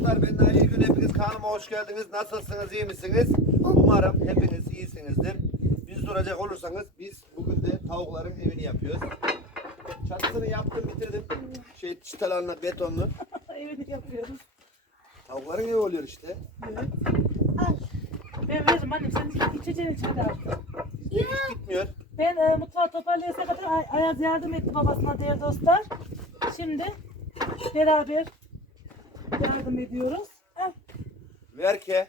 dostlar ben Nail Gün hepiniz kanalıma hoş geldiniz. Nasılsınız iyi misiniz? Umarım hepiniz iyisinizdir. Biz duracak olursanız biz bugün de tavukların evini yapıyoruz. Çatısını yaptım bitirdim. Şey çıtalarla betonlu. Evet yapıyoruz. Tavukların evi oluyor işte. Evet. Ben veririm annem sen içeceğini içeri al. Bizde hiç bitmiyor. Ben e, mutfağı toparlayana kadar Ay- Ayaz yardım etti babasına değerli dostlar. Şimdi beraber yardım ediyoruz. Al, Ver ki.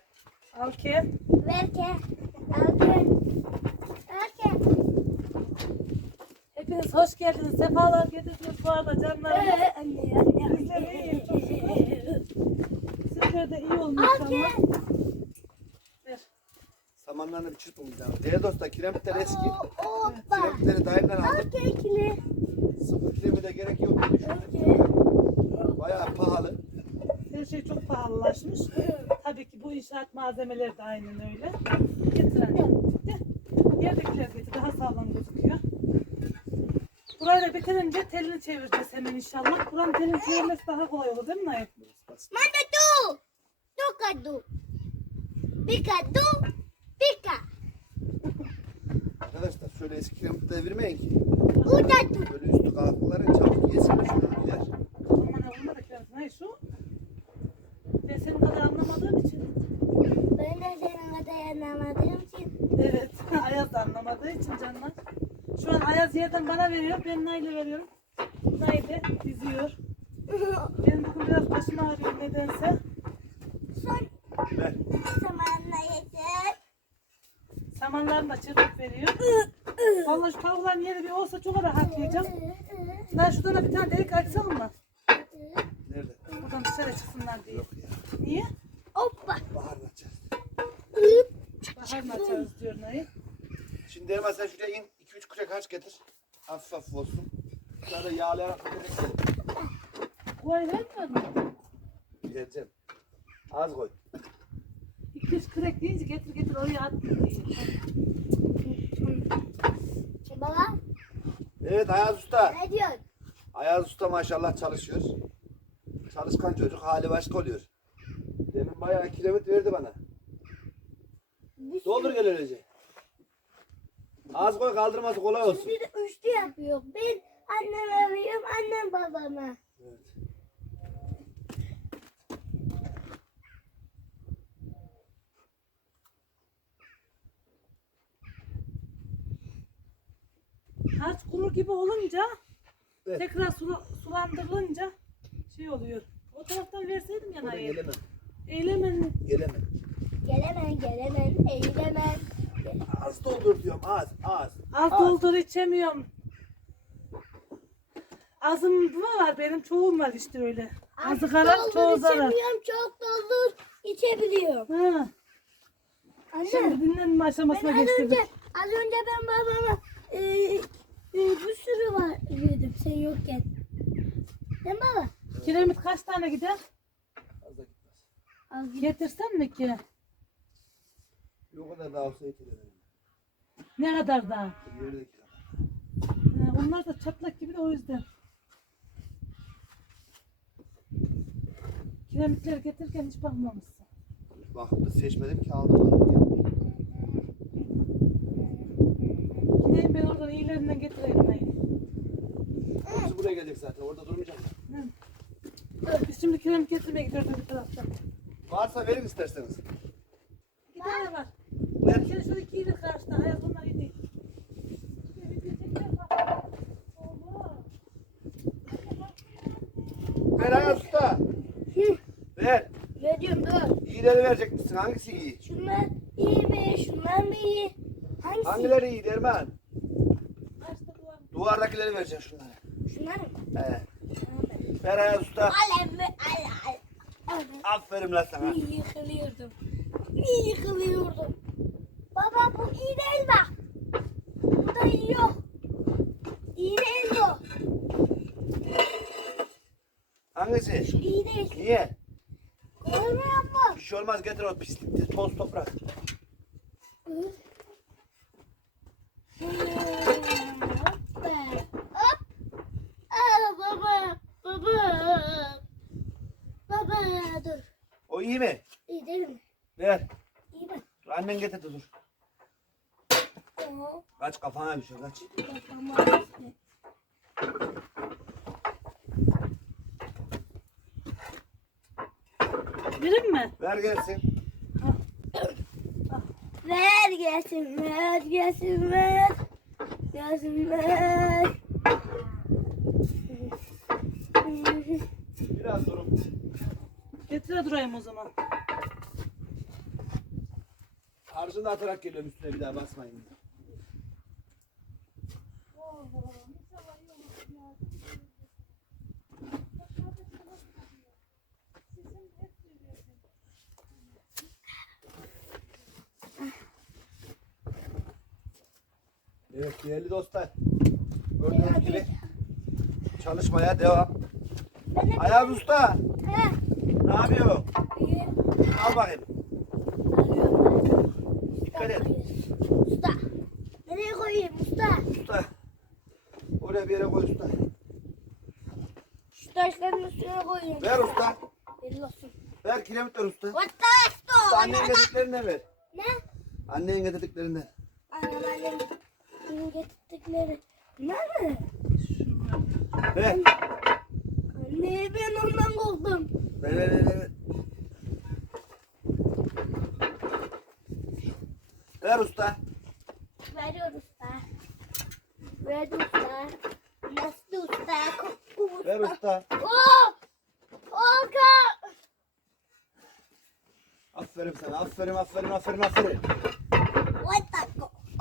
al ki. Verke. Alke. Alke. Hepiniz hoş geldiniz. Sefalar getirdiniz bu arada canlarım. Bizler iyi, çok şükür. Sizler de iyi olun inşallah. Ver. Samanlarını bir çırpın bir daha. Değerli dostlar kiremitler eski. Hoppa. Kiremitleri dayımdan aldım. Alke ikili. Sıfır kiremite gerek yok düşündüm. Bayağı pahalı. Şey çok pahalılaşmış. Tabii ki bu inşaat malzemeleri de aynen öyle. Getiren. Gel. Yerdekiler getir. Daha sağlam gözüküyor. Burayı da bitirince telini çevireceğiz hemen inşallah. Buranın telini çevirmesi daha kolay olur değil mi Nail? Manda tu. Toka tu. Pika tu. Pika. Arkadaşlar şöyle eski kiremitleri vermeyin ki. Uda tu. Böyle üstü kalktıkları çabuk yesin şunu gider. Aman Allah'ım da kiraz. Nail şu. Ben senin anlamadığım için. Ben de senin kadar anlamadığım için. Evet. Ayaz da anlamadığı için canlar. Şu an Ayaz yerden bana veriyor. Ben Nail'e veriyorum. Nail de diziyor. Benim bugün biraz başım ağrıyor nedense. Son Ver. zamanla yeter. Samanlarını da çırpıp veriyor. Vallahi şu tavukların yeri bir olsa çok rahatlayacağım. Ben şuradan da bir tane delik açsam mı? Nerede? Buradan dışarı çıksınlar diye. Yok ya. Niye? Baharını açarız diyor Nail. Şimdi Erman sen şuraya in. 2-3 kuşak harç getir. Hafif hafif olsun. Sonra da yağlayarak Koy vermiyor mu? vereceğim. Az koy. İki üç kürek deyince getir getir oraya at diye. Baba Evet Ayaz Usta. ne diyorsun? Ayaz Usta maşallah çalışıyor. Çalışkan çocuk hali başka oluyor. Demin bayağı kiremit verdi bana. Doldur gel öylece. Az koy kaldırması kolay olsun. Bir de üçlü yapıyor. Ben anneme veriyorum, annem babama. Evet. Harç kurur gibi olunca Evet. tekrar sula, sulandırılınca şey oluyor. O taraftan verseydim ya Oraya Nail. gelemem. Eylemen Gelemem. Gelemem, gelemem, eğilemem. Az doldur diyorum az az. Az doldur içemiyorum. Azım mı var benim çoğum var işte öyle. Azı karar doldur çoğu zarar. içemiyorum, çok doldur içebiliyorum. Ha, Anne, şimdi dinlenme ben aşamasına az geçtirdik. önce, az önce ben babama e, e, bir sürü var verdim sen yokken. Değil mi baba? Kiremit kaç tane gider? Az da gitmez. Az git. Getirsen mi ki? O kadar daha olsa yeter. ederim. Ne kadar daha? Kadar. Ha, onlar da çatlak gibi de o yüzden. Kiremitleri getirirken hiç bakmamışsın. Bakıp da seçmedim ki aldım. aldım. Gideyim ben oradan iyilerinden getireyim Nail. Hepsi buraya gelecek zaten. Orada durmayacak. Biz şimdi kiremit getirmeye gidiyoruz bir taraftan. Varsa verin isterseniz. İki tane var. Ver. Gel şu iki iyidir karşıda. Hayat onlar iyi değil. Oğlum. Ayaz Usta. Ver. Ne diyorum dur. İyileri verecek misin? Hangisi iyi? Şunlar iyi mi? Şunlar mı iyi? Hangisi? Hangileri iyi Derman? Duvardakileri vereceksin şunlara. Şunlar mı? He. Ayaz Usta. Alem mi? Al. al. Aferin lan sana. Niye yıkılıyordum? Niye yıkılıyordum? Baba bu iyi değil bak. Bu da iyi yok. İyi değil bu. Hangisi? Şu iyi değil. Niye? Görmüyor musun? Bir şey olmaz getir o pislik, toz toprak. Hı. Hop be. Hop. Aa, baba. Baba. Baba dur. Bu iyi mi? İyi değil mi? Ver. İyi mi? Dur, annen getirdi dur. Oo. Kaç kafana bir şey kaç. Kafama düştü. Verin mi? Ver gelsin. Ver gelsin, ver gelsin, ver. Gelsin, ver. Biraz durun. Getire durayım o zaman. Harcını atarak geliyorum üstüne bir daha basmayın. Evet değerli dostlar. Gördüğünüz gibi çalışmaya devam. Ayaz Usta ne yapıyor? İyi. Al bakayım. Dikkat et. Usta. Nereye koyayım usta? Usta. Oraya bir yere koy usta. Şu taşların üstüne koyayım. Ver usta. Belli olsun. Ver kiremit ver usta. The Usta annenin getirdiklerini ver. Ne? Annenin getirdiklerini. Annem annem bunu getirdikleri. Nerede? Ver. Anne ben ondan korktum. Ver ver ver. Ver, ver usta. Veriyor usta. Verdi usta. Nasıl usta? Usta. Ver usta. Oo! Olka! Aferin sana. Aferin aferin aferin aferin.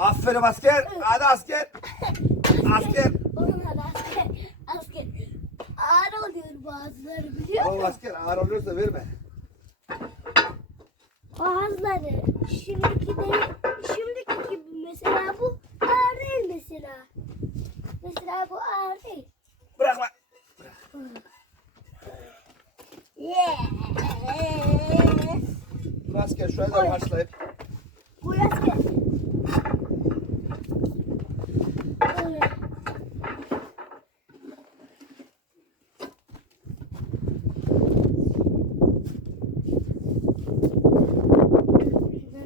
Aferin asker. Hadi asker. Asker. Onlar asker. Asker. Ağır oluyor bazıları biliyor Oğlum musun? asker ağır oluyorsa verme. Bazıları. Şimdiki değil. Şimdiki gibi mesela bu ağır değil mesela. Mesela bu ağır değil. Bırakma. Yes. Dur asker da başlayıp. Bu asker. Öyle.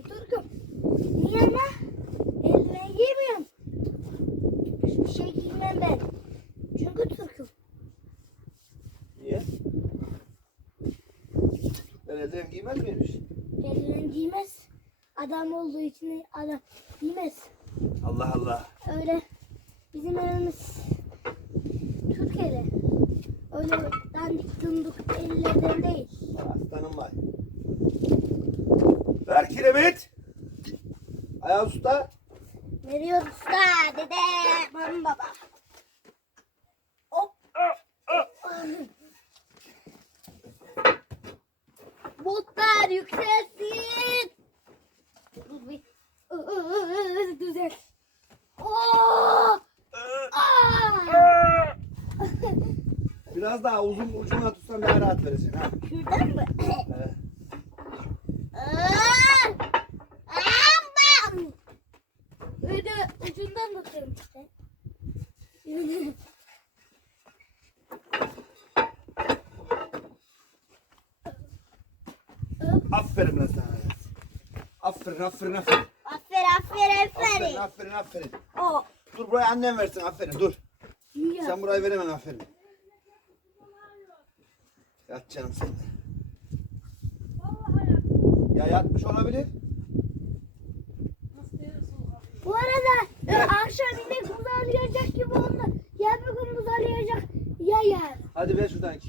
Turkum. Niye lan? Eldiven giymiyorum. Giymem ben. Çünkü Türk'üm. Niye? Ben eldiven giymez miymiş? Eldiven giymez. Adam olduğu için adam giymez. Allah Allah. Öyle bizim evimiz Türkiye'de. Öyle dandik dunduk ellerden değil. Aslanım var. Ver kiremit. Ayaz usta. Veriyor usta dede aman baba. Hop. Botlar yükselsin. Dur bir. Düzel. Oo! Aa! Biraz daha uzun ucuna tutsan daha rahat vereceksin ha. Şuradan mı? Evet. Aa! Aa! Böyle ucundan tutuyorum işte. Aferin lan sana. Aferin aferin aferin. Aferin aferin Aferin aferin. aferin aferin. O. Dur burayı annem versin aferin dur. Ya. Sen burayı veremem aferin. Yat canım sen. Ya yatmış olabilir. Bu arada e, akşam yine buzalayacak gibi oldu. Ya bir gün buzalayacak ya yarın. Hadi ver şuradan iki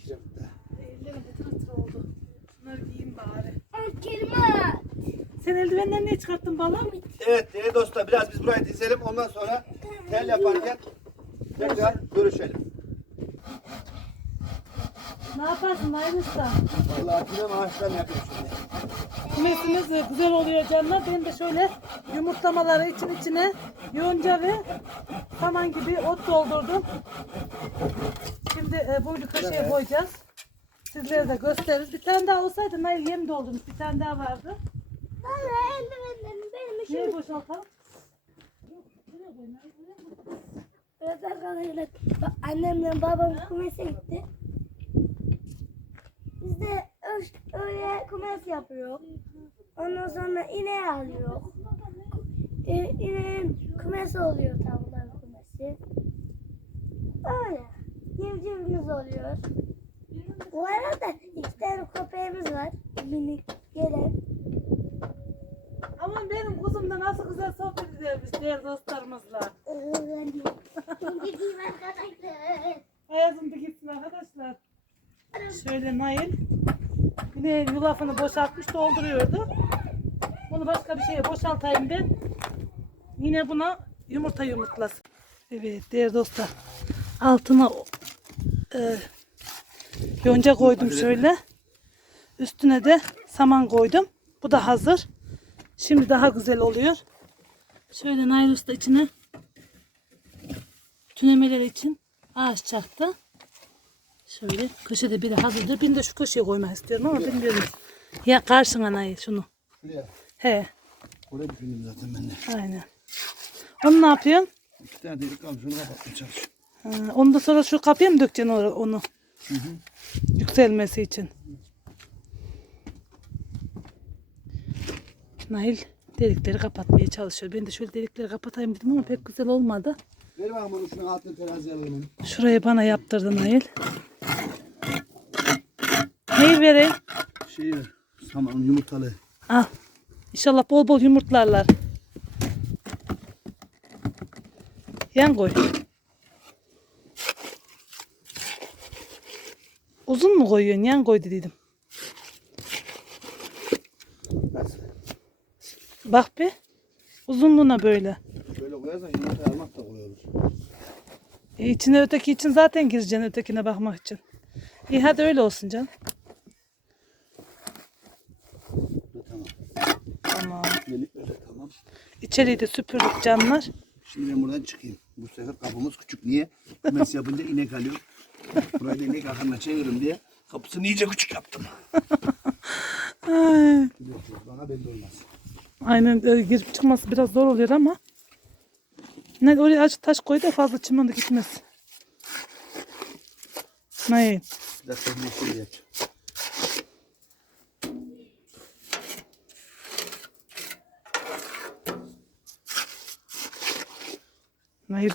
Sen eldivenleri niye çıkarttın balam? Evet değerli dostlar biraz biz burayı dizelim ondan sonra tel yaparken tekrar görüşelim. Ne yaparsın Nail Usta? Vallahi bilmem ağaçlarını yapıyorum şimdi. Kümesimiz de güzel oluyor canlar. Ben de şöyle yumurtlamaları için içine yonca ve saman gibi ot doldurdum. Şimdi e, bunu bir köşeye koyacağız. Sizlere de gösteririz. Bir tane daha olsaydı Nail yem doldurmuş. Bir tane daha vardı. Valla eldivenlerim benim işim. Niye boşaltalım? Evet arkadaşlar annemle babam kumese gitti. Biz de öyle kümes yapıyor. Ondan sonra ineği alıyor. E, ineğin kümesi oluyor tavukların kümesi. Öyle. Civcivimiz oluyor. Bu arada iki tane köpeğimiz var. Minik gelen. Kuzumda nasıl güzel sohbet ediyormuş diğer dostlarımızla. Kim arkadaşlar? Hayatımda gitsin arkadaşlar. Şöyle Nail yine yulafını boşaltmış dolduruyordu. Bunu başka bir şeye boşaltayım ben. Yine buna yumurta yumurtlasın. Evet değerli dostlar. Altına e, yonca koydum şöyle. Üstüne de saman koydum. Bu da hazır. Şimdi daha güzel oluyor. Şöyle Nail Usta içine tünemeler için ağaç çaktı. Şöyle köşede biri hazırdır. Ben de şu köşeye koymak istiyorum ama bilmiyorum. Ya karşına Nail şunu. Şuraya. He Oraya düşündüm zaten ben de. aynen. Onu ne yapıyorsun? İki tane delik kalmış. Kapatmaya çalışıyorum. Ha, onu da sonra şu kapıya mı dökeceksin onu? Yükselmesi için. Nail delikleri kapatmaya çalışıyor. Ben de şöyle delikleri kapatayım dedim ama pek güzel olmadı. Ver bakalım bunu şunun altını teraziye alalım. Şurayı bana yaptırdı Nail. Neyi vereyim? Ver. Saman yumurtalı. Al. İnşallah bol bol yumurtlarlar. Yan koy. Uzun mu koyuyorsun? Yan koy dedim. Nasıl? Bak be. Uzunluğuna böyle. Böyle koyarsan yumurta almak da kolay olur. E içine öteki için zaten gireceksin ötekine bakmak için. İyi hadi öyle olsun can. Bu Tamam. Tamam. Delikler de tamam. İçeriği de süpürdük canlar. Şimdi ben buradan çıkayım. Bu sefer kapımız küçük. Niye? Mes yapınca inek alıyor. Burayı da inek ahırına çeviririm diye kapısını iyice küçük yaptım. Ay. Bana belli olmaz. Aynen e, girip çıkması biraz zor oluyor ama. Ne oraya açık taş koy da fazla çimen de gitmez. Dakika bir şey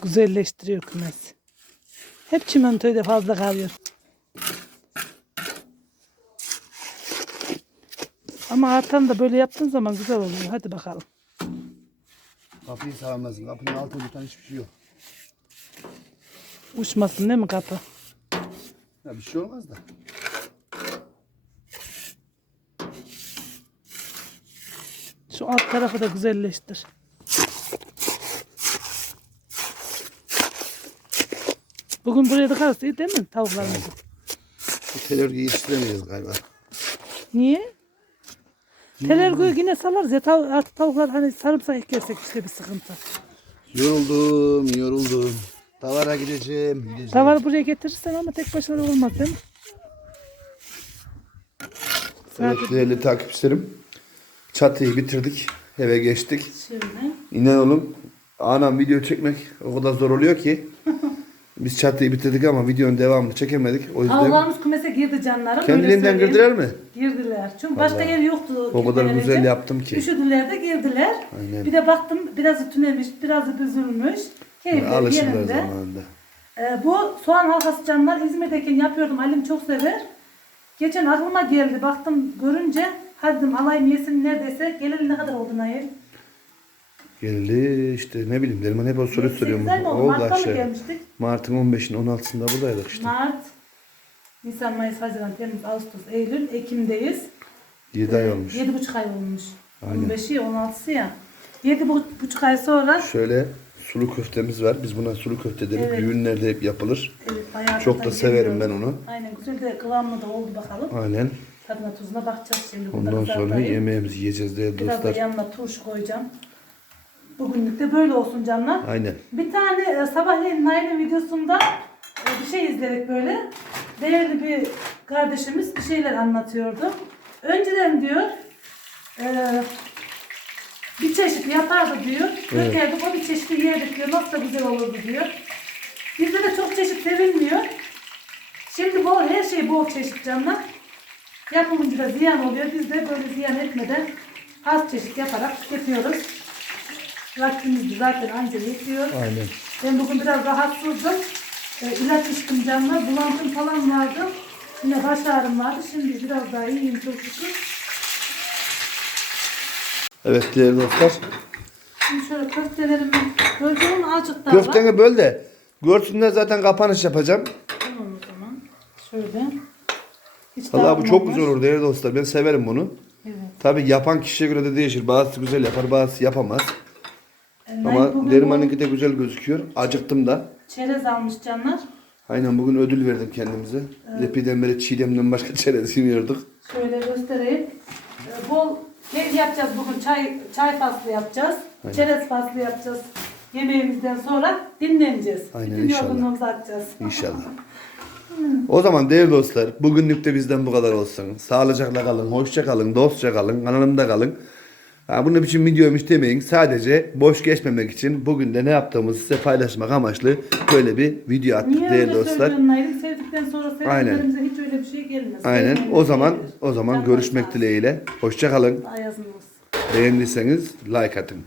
güzelleştiriyor kümesi. Hep çimentoyu da fazla kalıyor. Ama artan da böyle yaptığın zaman güzel oluyor. Hadi bakalım. Kapıyı sağlamlasın. Kapının altında tutan hiçbir şey yok. Uçmasın değil mi kapı? Ya bir şey olmaz da. Şu alt tarafı da güzelleştir. Bugün buraya da iyi değil mi tavuklarımızı? Bu tel örgüyü yetiştiremeyiz galiba. Niye? Telergüyü yine salarız ya tav artık tavuklar hani sarımsak ekersek işte bir sıkıntı. Yoruldum, yoruldum. Davara gideceğim, gideceğim. Tavarı buraya getirirsen ama tek başına olmaz değil mi? Evet değerli takipçilerim. Çatıyı bitirdik. Eve geçtik. Şöyle. İnan oğlum anam video çekmek o kadar zor oluyor ki. Biz çatıyı bitirdik ama videonun devamını çekemedik. O yüzden Tavuklarımız kümese girdi canlarım. öyle söyleyeyim. girdiler mi? Girdiler. Çünkü başka Vallahi. yer yoktu. O kadar gitmeleri güzel için. yaptım ki. Üşüdüler de girdiler. Aynen. Bir de baktım biraz tünemiş, biraz büzülmüş. Keyifleri Alışırlar yerinde. zamanında. Ee, bu soğan halkası canlar İzmir'deyken yapıyordum. Halim çok sever. Geçen aklıma geldi. Baktım görünce hadi dedim alayım yesin neredeyse. Geleli ne kadar oldu Nail? Geldi işte ne bileyim dedim ben hep o soru Yedi, soruyorum. sekiz ay mı oldu? Mart'ta mı aşağı. gelmiştik? Mart'ın 15'inde 16'sında buradaydık işte. Mart, Nisan, Mayıs, Haziran, Temmuz, Ağustos, Eylül, Ekim'deyiz. 7 ay olmuş. Yedi buçuk ay olmuş. Aynen. 15'i 16'sı ya. Yedi bu- buçuk ay sonra Şöyle sulu köftemiz var. Biz buna sulu köfte deriz. Evet. Düğünlerde hep yapılır. evet, bayağı Çok da severim ben onu. Aynen güzel de kıvamlı da oldu bakalım. Aynen. Tadına tuzuna bakacağız şimdi. Ondan da sonra kızartayım. yemeğimizi yiyeceğiz değerli Biraz da dostlar. yanına turşu koyacağım. Bugünlük de böyle olsun canlar. Aynen. Bir tane e, sabahleyin Nail'in videosunda e, bir şey izledik böyle. Değerli bir kardeşimiz bir şeyler anlatıyordu. Önceden diyor e, bir çeşit yapardı diyor. Evet. Dökerdik o bir çeşidi yerdik diyor. Nasıl da güzel olurdu diyor. Bizde de çok çeşit sevilmiyor. Şimdi bol her şey bol çeşit canlar. Yapımınca da ziyan oluyor. Biz de böyle ziyan etmeden az çeşit yaparak tüketiyoruz. Vaktimiz zaten anca yetiyor. Aynen. Ben bugün biraz rahatsızdım. E, ilaç içtim canlı. Bulantım falan vardı. Yine baş ağrım vardı. Şimdi biraz daha iyiyim çok şükür. Evet değerli dostlar. Şimdi şöyle köftelerimi böleceğim azıcık daha var. Köfteni böl de görsünler zaten kapanış yapacağım. Tamam o zaman. Şöyle. Hiç Valla bu çok dağılmamış. güzel olur değerli dostlar. Ben severim bunu. Evet. Tabi yapan kişiye göre de değişir. Bazısı güzel yapar, bazısı yapamaz. E, Nail Ama bugün Derman'ınki de güzel gözüküyor. Acıktım da. Çerez almış canlar. Aynen bugün ödül verdim kendimize. Epeyden beri çiğdemden başka çerez yemiyorduk. Şöyle göstereyim. E, Bol ne yapacağız bugün? Çay çay faslı yapacağız. Aynen. Çerez faslı yapacağız. Yemeğimizden sonra dinleneceğiz. Aynen, Bütün inşallah. yorgunluğumuzu atacağız. İnşallah. O zaman değerli dostlar bugünlük de bizden bu kadar olsun. Sağlıcakla kalın, hoşça kalın, dostça kalın, kanalımda kalın. Ha, bunun için videoymuş demeyin. Sadece boş geçmemek için bugün de ne yaptığımızı size paylaşmak amaçlı böyle bir video attık Niye değerli öyle dostlar. Nail'im? Sevdikten sonra sevdiklerimize hiç öyle bir şey gelmez. Aynen. Sevmeyen O zaman gelir. o zaman Canlar görüşmek dileğiyle. Hoşça kalın. olsun. Ayazın olsun. Beğendiyseniz like atın.